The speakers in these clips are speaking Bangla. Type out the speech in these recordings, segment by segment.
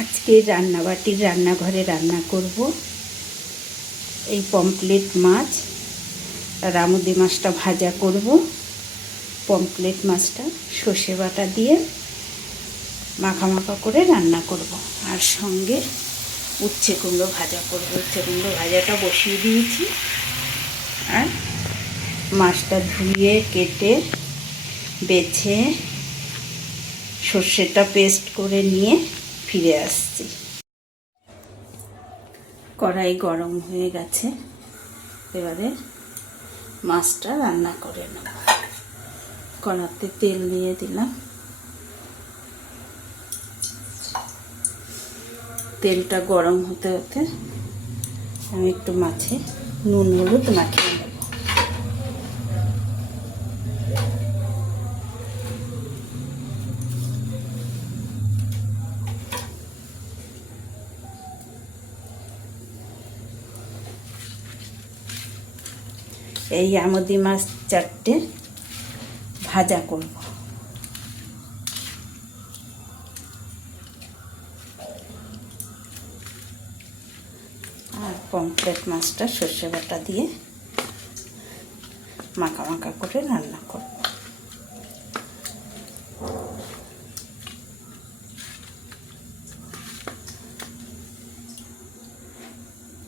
আজকে রান্নাবাটির রান্নাঘরে রান্না করব এই পমফ্রেট মাছ আর আমুদি মাছটা ভাজা করব। পমফ্রেট মাছটা সর্ষে বাটা দিয়ে মাখা মাখা করে রান্না করব, আর সঙ্গে উচ্ছে কুমড়ো ভাজা করব। উচ্ছে কুমড়ো ভাজাটা বসিয়ে দিয়েছি, আর মাছটা ধুয়ে কেটে বেছে সর্ষেটা পেস্ট করে নিয়ে ফিরে আসছি। কড়াই গরম হয়ে গেছে, এবারে মাছটা রান্না করে নেব। কড়াতে তেল দিয়ে দিলাম, তেলটা গরম হতে হতে আমি একটু মাছে নুন হলুদ মাখিয়ে নেব। এই আমুদি মাছ 4টে ভাজা করব। আর পমফ্রেট মাছটা সর্ষে বাটা দিয়ে মাখা মাখা করে রান্না করব।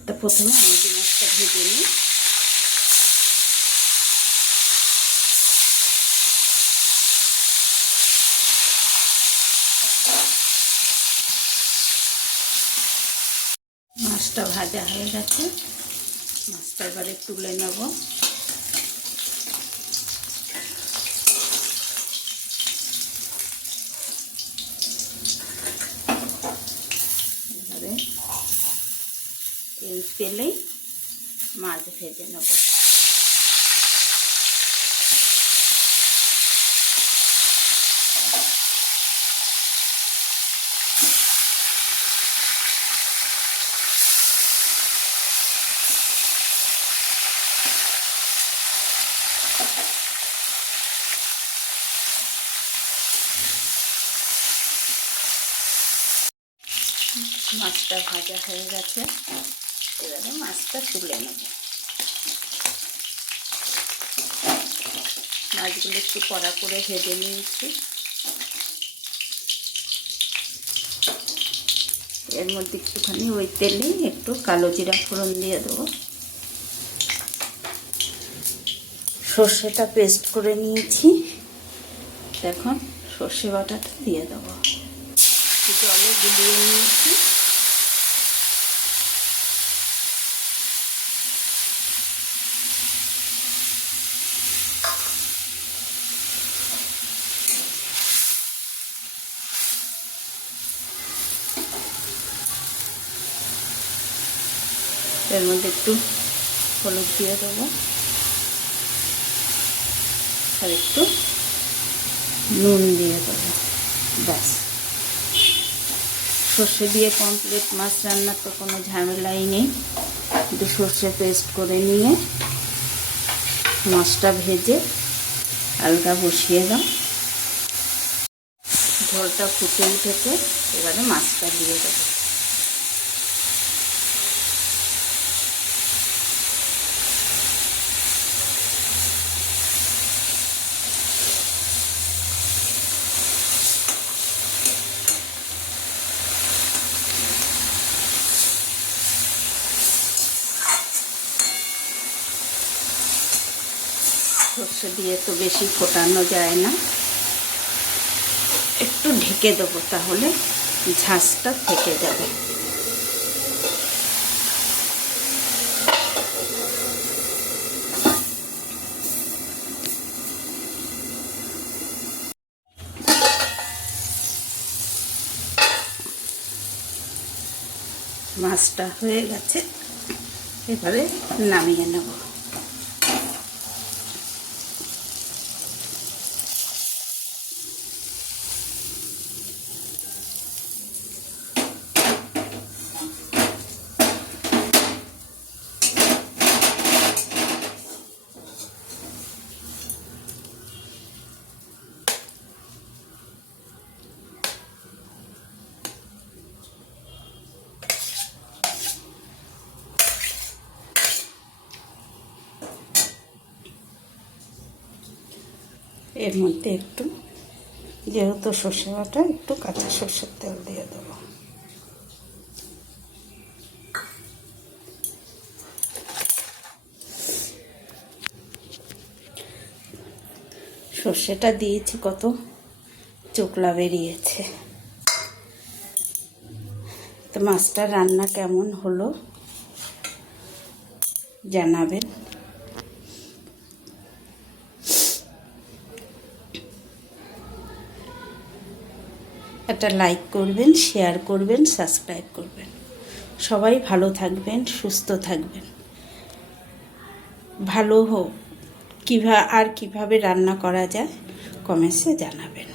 তো প্রথমে আমুদি মাছটা ভেজে নিই। মাছটা ভাজা হয়ে গেছে, মাছটা এবারে তুলে নেব। এবারে এই তেলেই মাছ ভেজে নেব। মাছটা ভাজা হয়ে গেছে, এবারে মাছটা তুলে নেব। মাছগুলো একটু কড়া করে ভেজে নিয়েছি। এর মধ্যে একটুখানি ওই তেলে একটু কালো জিরা ফোড়ন দিয়ে দেবো। সর্ষেটা পেস্ট করে নিয়েছি, এখন সর্ষে বাটাটা দিয়ে দেবো। জলে গুলিয়ে নিয়েছি। এর মধ্যে একটু হলুদ দিয়ে দেবো, আর একটু নুন দিয়ে দেবো। ব্যাস, সর্ষে দিয়ে পমফ্রেট মাছ রান্নার তো কোনো ঝামেলাই নেই। একটু সর্ষে পেস্ট করে নিয়ে মাছটা ভেজে আলগা বসিয়ে দাও। ঝোলটা ফুটে উঠেছে, এবারে মাছটা দিয়ে দেবো। সর্ষে দিয়ে তো বেশি ফোটানো যায় না, একটু ঢেকে দেবো, তাহলে ঝাঁসটা থেকে যাবে। মাছটা হয়ে গেছে, এবারে নামিয়ে নেব। এর মধ্যে একটু, যেহেতু সর্ষে বাটা, একটু কাঁচা সর্ষের তেল দিয়ে দেবো। সর্ষেটা দিয়েছি, কত চোকলা বেরিয়েছে। তো মাছটার রান্না কেমন হলো জানাবেন। একটা লাইক করবেন, শেয়ার করবেন, সাবস্ক্রাইব করবেন। সবাই ভালো থাকবেন, সুস্থ থাকবেন। ভালো হোক, কিভাবে রান্না করা যায় কমেন্টসে জানাবেন।